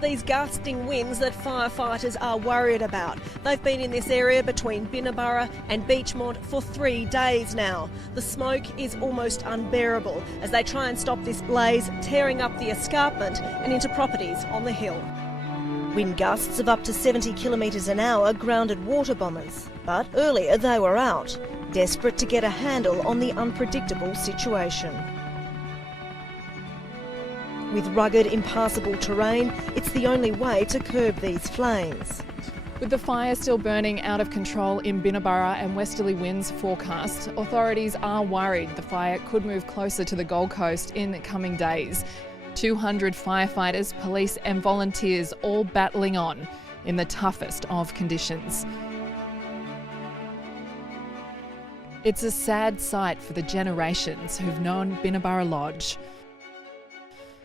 these gusting winds that firefighters are worried about. They've been in this area between Binna Burra and Beachmont for 3 days now. The smoke is almost unbearable as they try and stop this blaze tearing up the escarpment and into properties on the hill. Wind gusts of up to 70 kilometres an hour grounded water bombers, but earlier they were out, desperate to get a handle on the unpredictable situation. With rugged, impassable terrain, it's the only way to curb these flames. With the fire still burning out of control in Binna Burra and westerly winds forecast, authorities are worried the fire could move closer to the Gold Coast in the coming days. 200 firefighters, police and volunteers all battling on in the toughest of conditions. It's a sad sight for the generations who've known Binna Burra Lodge.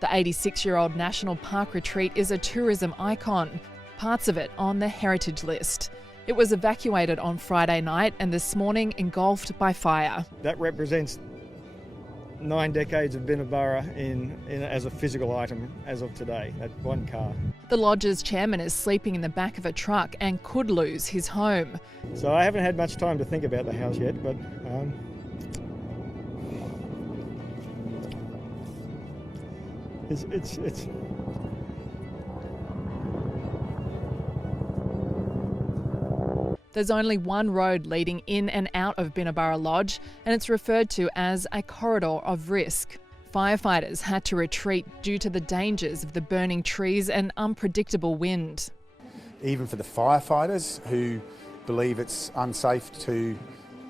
The 86-year-old National Park retreat is a tourism icon, parts of it on the heritage list. It was evacuated on Friday night and this morning engulfed by fire. That represents 9 decades of Binna Burra as a physical item as of today, that one car. The lodge's chairman is sleeping in the back of a truck and could lose his home. So I haven't had much time to think about the house yet, but it's There's only one road leading in and out of Binna Burra Lodge, and it's referred to as a corridor of risk. Firefighters had to retreat due to the dangers of the burning trees and unpredictable wind. Even for the firefighters who believe it's unsafe to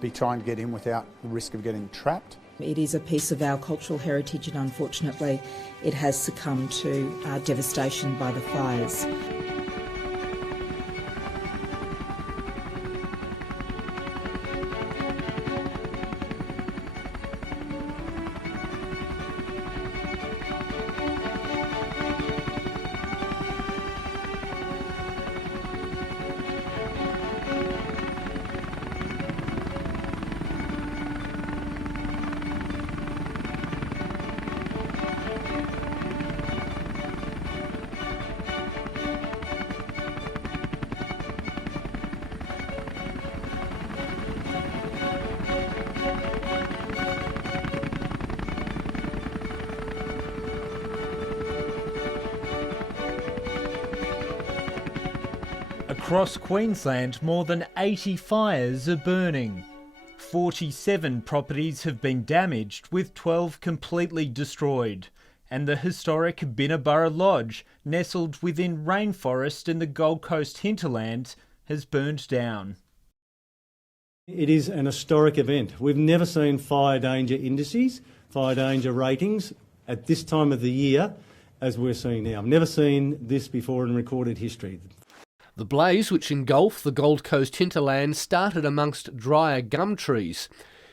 be trying to get in without the risk of getting trapped. It is a piece of our cultural heritage and unfortunately it has succumbed to devastation by the fires. Across Queensland, more than 80 fires are burning. 47 properties have been damaged, with 12 completely destroyed. And the historic Binna Burra Lodge, nestled within rainforest in the Gold Coast hinterland, has burned down. It is an historic event. We've never seen fire danger indices, fire danger ratings at this time of the year as we're seeing now. I've never seen this before in recorded history. The blaze, which engulfed the Gold Coast hinterland, started amongst drier gum trees.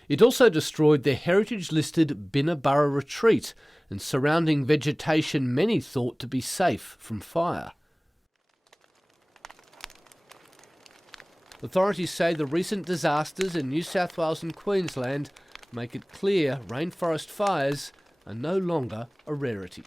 It also destroyed the heritage-listed Binna Burra retreat and surrounding vegetation many thought to be safe from fire. Authorities say the recent disasters in New South Wales and Queensland make it clear rainforest fires are no longer a rarity.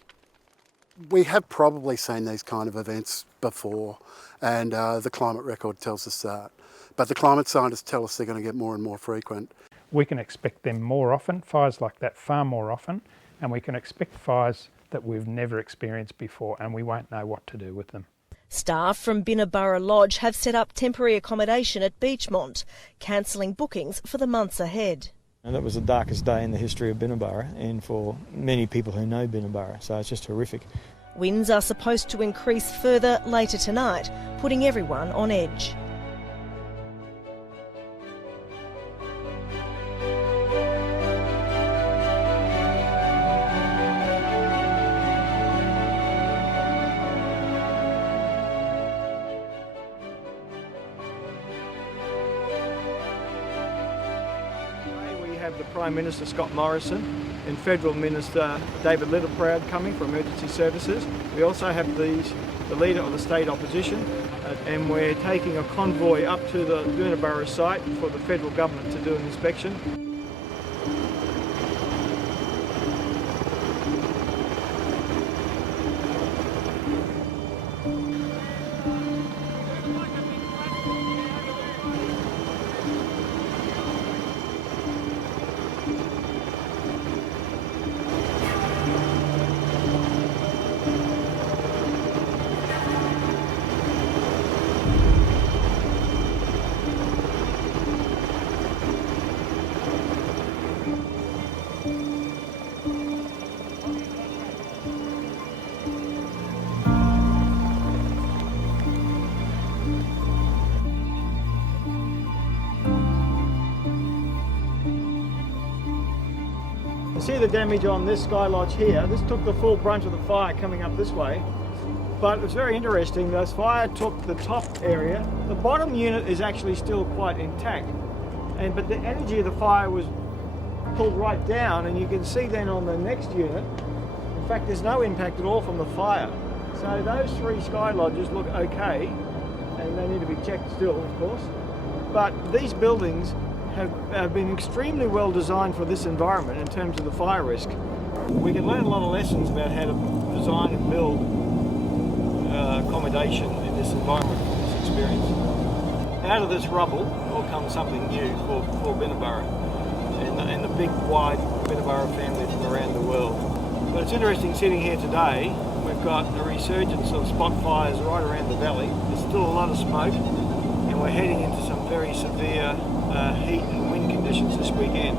We have probably seen these kind of events before, and the climate record tells us that. But the climate scientists tell us they're going to get more and more frequent. We can expect them more often, fires like that far more often, and we can expect fires that we've never experienced before, and we won't know what to do with them. Staff from Binna Burra Lodge have set up temporary accommodation at Beachmont, cancelling bookings for the months ahead. And that was the darkest day in the history of Binna Burra, and for many people who know Binna Burra, so it's just horrific. Winds are supposed to increase further later tonight, putting everyone on edge. Have the Prime Minister Scott Morrison and Federal Minister David Littleproud coming for emergency services. We also have the Leader of the State Opposition and we're taking a convoy up to the Binna Burra site for the Federal Government to do an inspection. You see the damage on this sky lodge here. This took the full brunt of the fire coming up this way. But it's very interesting, this fire took the top area. The bottom unit is actually still quite intact. But the energy of the fire was pulled right down, and you can see then on the next unit, in fact, there's no impact at all from the fire. So those 3 sky lodges look okay, and they need to be checked still, of course. But these buildings have been extremely well designed for this environment in terms of the fire risk. We can learn a lot of lessons about how to design and build accommodation in this environment, from this experience. Out of this rubble will come something new for Binna Burra and the big wide Binna Burra family from around the world. But it's interesting sitting here today. We've got a resurgence of spot fires right around the valley. There's still a lot of smoke, and we're heading into some very severe heat and wind conditions this weekend.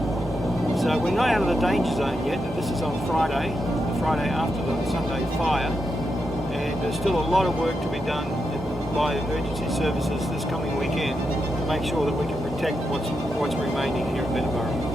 So we're not out of the danger zone yet. This is on Friday, the Friday after the Sunday fire, and there's still a lot of work to be done by emergency services this coming weekend to make sure that we can protect what's remaining here at Binna Burra.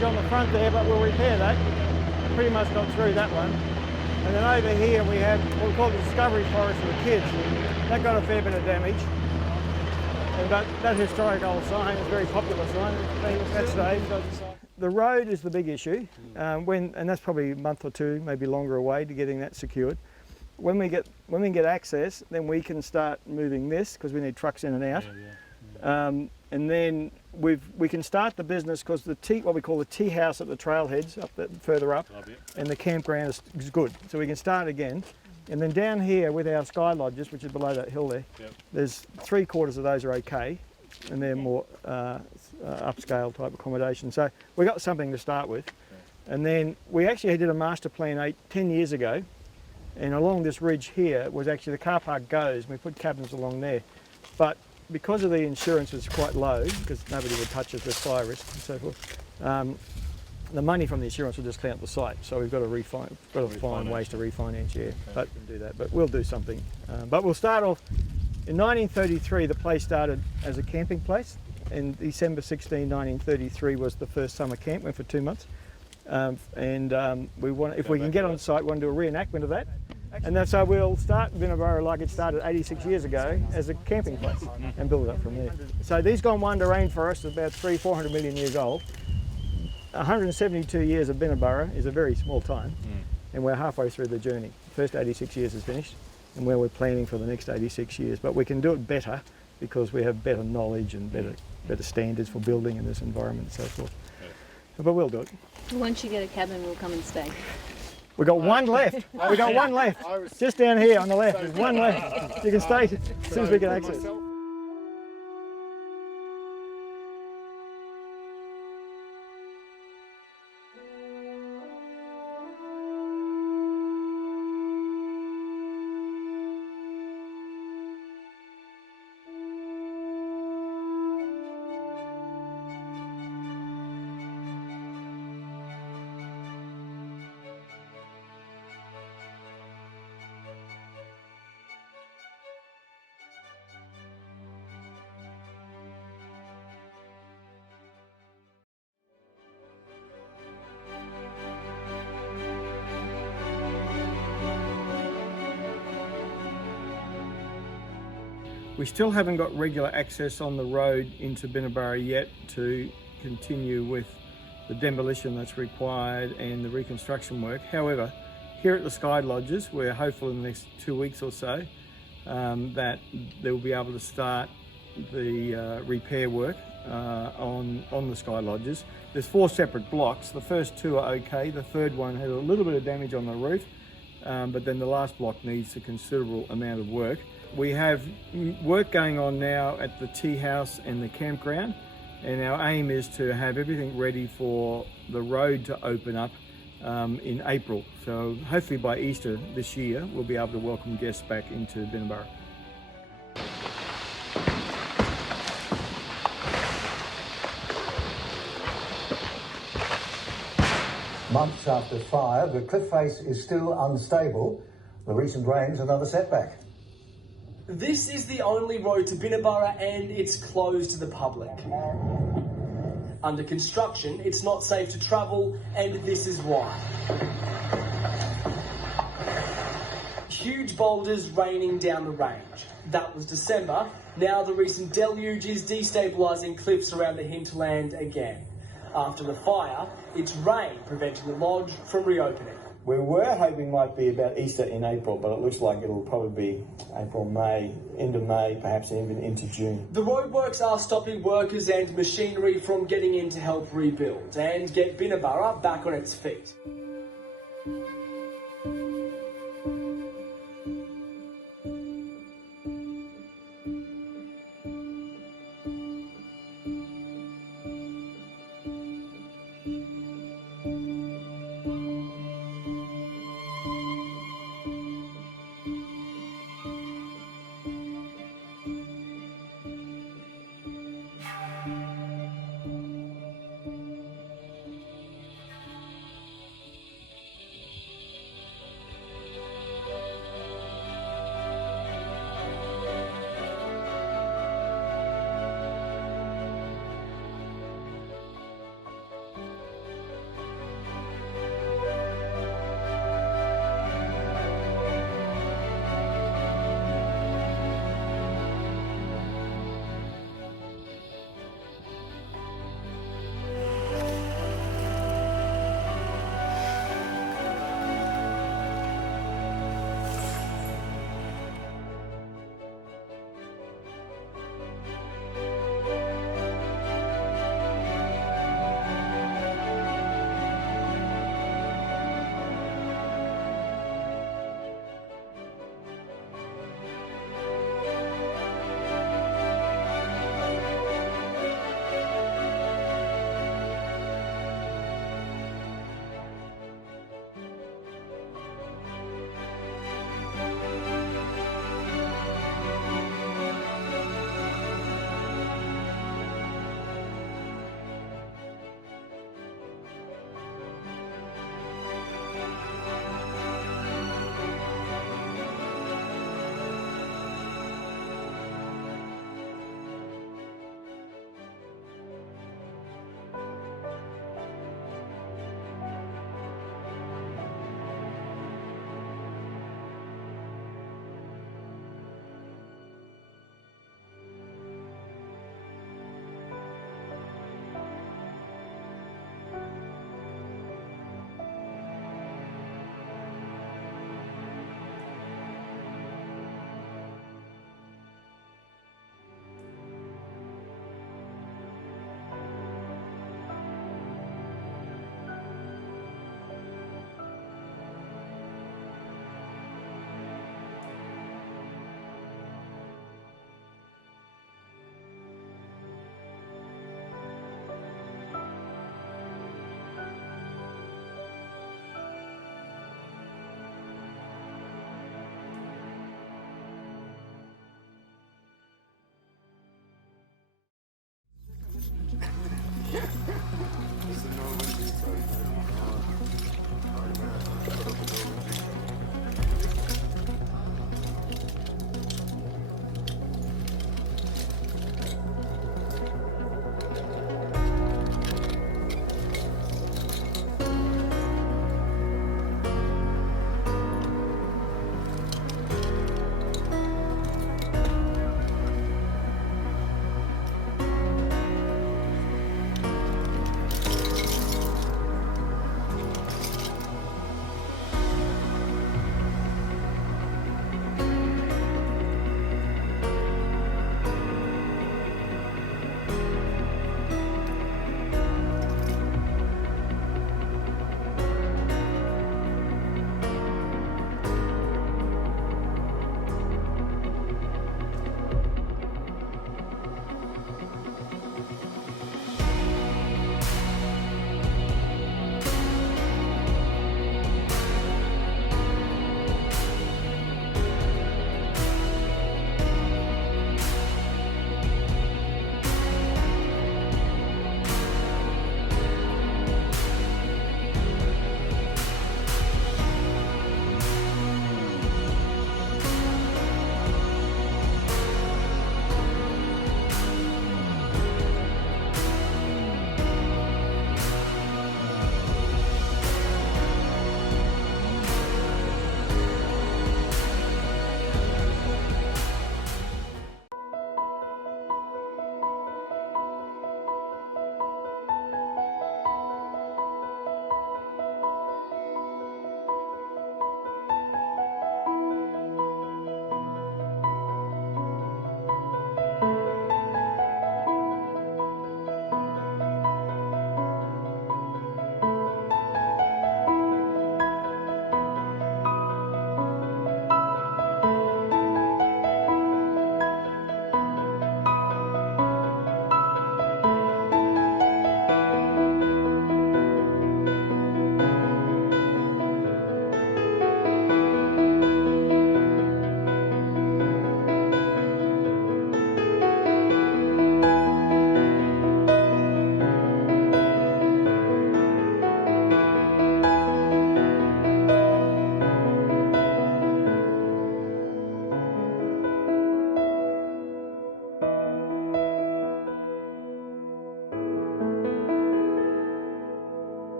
On the front there, but we'll repair that. Pretty much got through that one. And then over here we have what we call the Discovery Forest for the kids. That got a fair bit of damage. And that historic old sign is a very popular sign. That stays. The road is the big issue, and that's probably a month or two, maybe longer away to getting that secured. When we get access, then we can start moving this because we need trucks in and out. And then we can start the business because what we call the tea house at the trailheads further up, and the campground is good. So we can start again. And then down here with our sky lodges, which is below that hill there, there's 3/4 of those are okay, and they're more upscale type accommodation. So we got something to start with. And then we actually did a master plan 10 years ago, and along this ridge here was actually the car park goes, and we put cabins along there. But because of the insurance was quite low, because nobody would touch it with fire risk and so forth, the money from the insurance will just clean up the site. So we've got to find ways to refinance, but we can do that. But we'll do something. But we'll start off, in 1933 the place started as a camping place, and December 16, 1933 was the first summer camp, went for 2 months. We want, if we can get on site, we want to do a reenactment of that. And that's how we'll start Binna Burra like it started 86 years ago as a camping place and build it up from there. So these Gondwana rainforest is about 400 million years old. 172 years of Binna Burra is a very small time, and we're halfway through the journey. The first 86 years is finished, and where we're planning for the next 86 years. But we can do it better because we have better knowledge and better standards for building in this environment and so forth. But we'll do it. Once you get a cabin, we'll come and stay. We got one left. We got one left. Just down here on the left. There's one left. You can stay as soon as we get access. We still haven't got regular access on the road into Binna Burra yet to continue with the demolition that's required and the reconstruction work. However, here at the Sky Lodges, we're hopeful in the next 2 weeks or so that they will be able to start the repair work on the Sky Lodges. There's 4 separate blocks. The first 2 are okay. The third one had a little bit of damage on the roof, but then the last block needs a considerable amount of work. We have work going on now at the tea house and the campground, and our aim is to have everything ready for the road to open up in April. So hopefully by Easter this year, we'll be able to welcome guests back into Binna Burra. Months after fire, the cliff face is still unstable. The recent rains, another setback. This is the only road to Binna Burra and it's closed to the public. Under construction, it's not safe to travel, and this is why. Huge boulders raining down the range. That was December. Now the recent deluge is destabilising cliffs around the hinterland again. After the fire, it's rain preventing the lodge from reopening. We were hoping might be about Easter in April, but it looks like it'll probably be April, May, end of May, perhaps even into June. The roadworks are stopping workers and machinery from getting in to help rebuild and get Binna Burra back on its feet.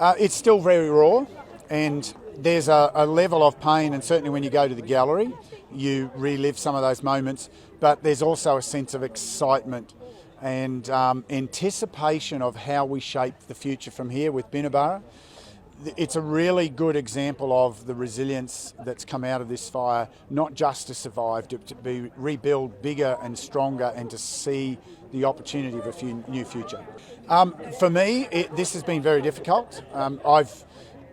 It's still very raw, and there's a level of pain, and certainly when you go to the gallery, you relive some of those moments, but there's also a sense of excitement and anticipation of how we shape the future from here with Binna Burra. It's a really good example of the resilience that's come out of this fire, not just to survive, to be rebuild bigger and stronger and to see the opportunity of a new future. For me, this has been very difficult.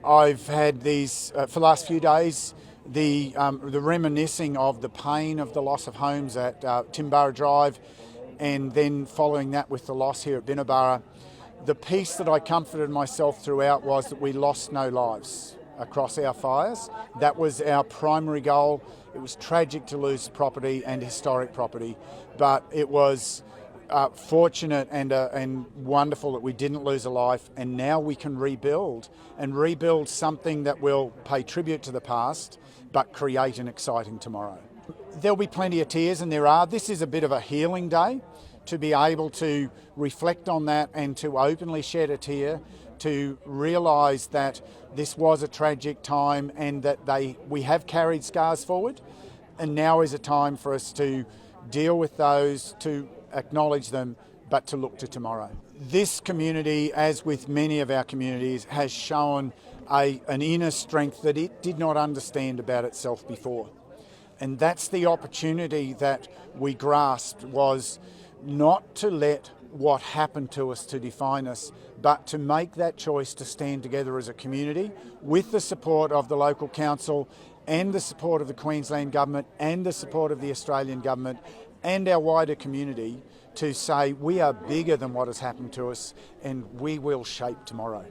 I've had these, for the last few days, the reminiscing of the pain of the loss of homes at Timburra Drive, and then following that with the loss here at Binna Burra. The piece that I comforted myself throughout was that we lost no lives across our fires. That was our primary goal. It was tragic to lose property and historic property, but it was fortunate and wonderful that we didn't lose a life, and now we can rebuild something that will pay tribute to the past but create an exciting tomorrow. There'll be plenty of tears, and there are. This is a bit of a healing day, to be able to reflect on that and to openly shed a tear, to realise that this was a tragic time and that we have carried scars forward, and now is a time for us to deal with those, to acknowledge them, but to look to tomorrow. This community, as with many of our communities, has shown an inner strength that it did not understand about itself before. And that's the opportunity that we grasped, was not to let what happened to us to define us, but to make that choice to stand together as a community with the support of the local council and the support of the Queensland Government and the support of the Australian Government and our wider community, to say we are bigger than what has happened to us and we will shape tomorrow.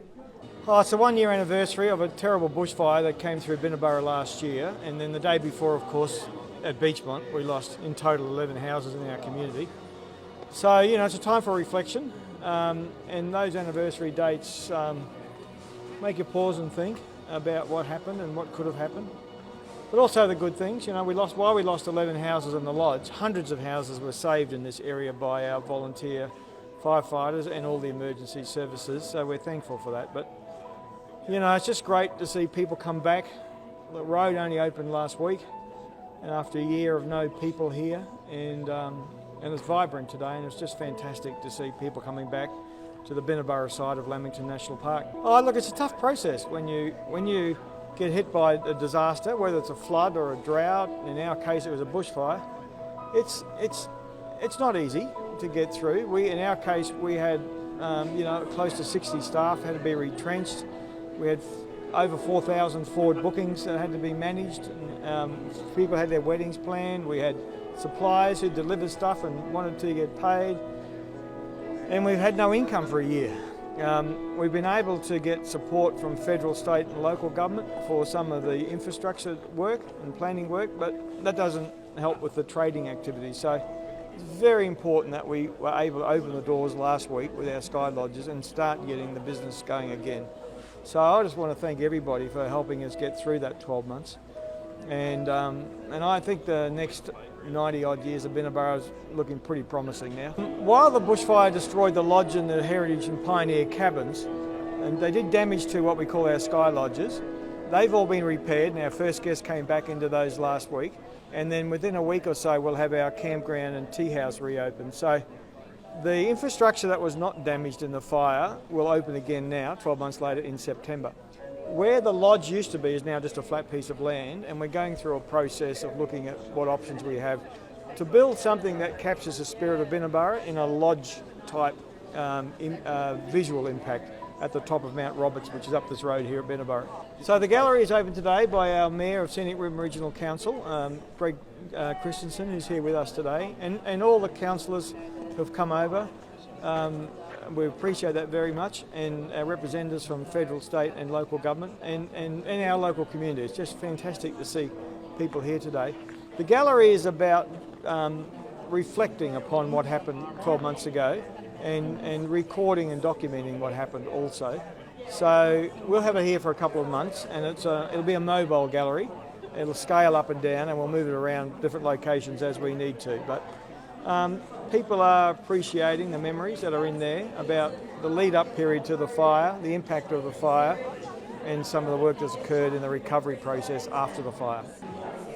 Oh, it's the 1 year anniversary of a terrible bushfire that came through Binna Burra last year, and then the day before, of course, at Beachmont, we lost in total 11 houses in our community. So, it's a time for reflection, and those anniversary dates make you pause and think about what happened and what could have happened. But also the good things. While we lost 11 houses in the lodge, hundreds of houses were saved in this area by our volunteer firefighters and all the emergency services, so we're thankful for that. But, it's just great to see people come back. The road only opened last week, and after a year of no people here, and it's vibrant today, and it's just fantastic to see people coming back to the Binna Burra side of Lamington National Park. Oh, look, it's a tough process when you get hit by a disaster, whether it's a flood or a drought. In our case, it was a bushfire. It's not easy to get through. In our case, we had close to 60 staff had to be retrenched. We had over 4,000 forward bookings that had to be managed. People had their weddings planned. We had suppliers who delivered stuff and wanted to get paid. And we've had no income for a year. We've been able to get support from federal, state and local government for some of the infrastructure work and planning work, but that doesn't help with the trading activities. So it's very important that we were able to open the doors last week with our Sky Lodges and start getting the business going again. So I just want to thank everybody for helping us get through that 12 months. And I think the next 90 odd years of Binna Burra is looking pretty promising now. While the bushfire destroyed the lodge and the heritage and pioneer cabins, and they did damage to what we call our Sky Lodges, they've all been repaired, and our first guest came back into those last week. And then within a week or so, we'll have our campground and tea house reopened. So the infrastructure that was not damaged in the fire will open again now, 12 months later in September. Where the lodge used to be is now just a flat piece of land, and we're going through a process of looking at what options we have to build something that captures the spirit of Binna Burra in a lodge-type visual impact at the top of Mount Roberts, which is up this road here at Binna Burra. So the gallery is open today by our Mayor of Scenic Ribbon Regional Council, Greg Christensen, who's here with us today, and all the councillors who've come over. We appreciate that very much, and our representatives from federal, state and local government and our local community. It's just fantastic to see people here today. The gallery is about reflecting upon what happened 12 months ago and recording and documenting what happened also. So we'll have it here for a couple of months, and it'll be a mobile gallery. It'll scale up and down, and we'll move it around different locations as we need to. But people are appreciating the memories that are in there about the lead-up period to the fire, the impact of the fire, and some of the work that's occurred in the recovery process after the fire.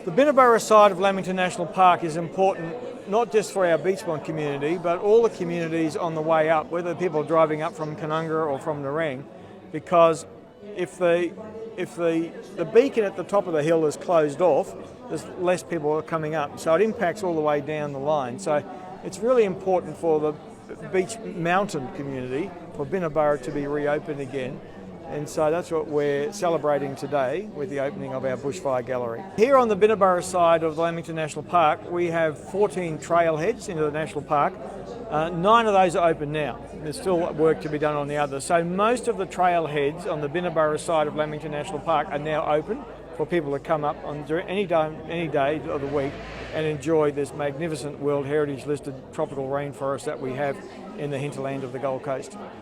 The Binna Burra side of Lamington National Park is important not just for our Beachmont community, but all the communities on the way up, whether people are driving up from Canunga or from Nerang, because if the beacon at the top of the hill is closed off, there's less people coming up. So it impacts all the way down the line. So it's really important for the beach mountain community, for Binna Burra to be reopened again. And so that's what we're celebrating today with the opening of our Bushfire gallery. Here on the Binna Burra side of the Lamington National Park, we have 14 trailheads into the national park. 9 of those are open now. There's still work to be done on the others. So most of the trailheads on the Binna Burra side of Lamington National Park are now open for people to come up on any day of the week and enjoy this magnificent World Heritage listed tropical rainforest that we have in the hinterland of the Gold Coast.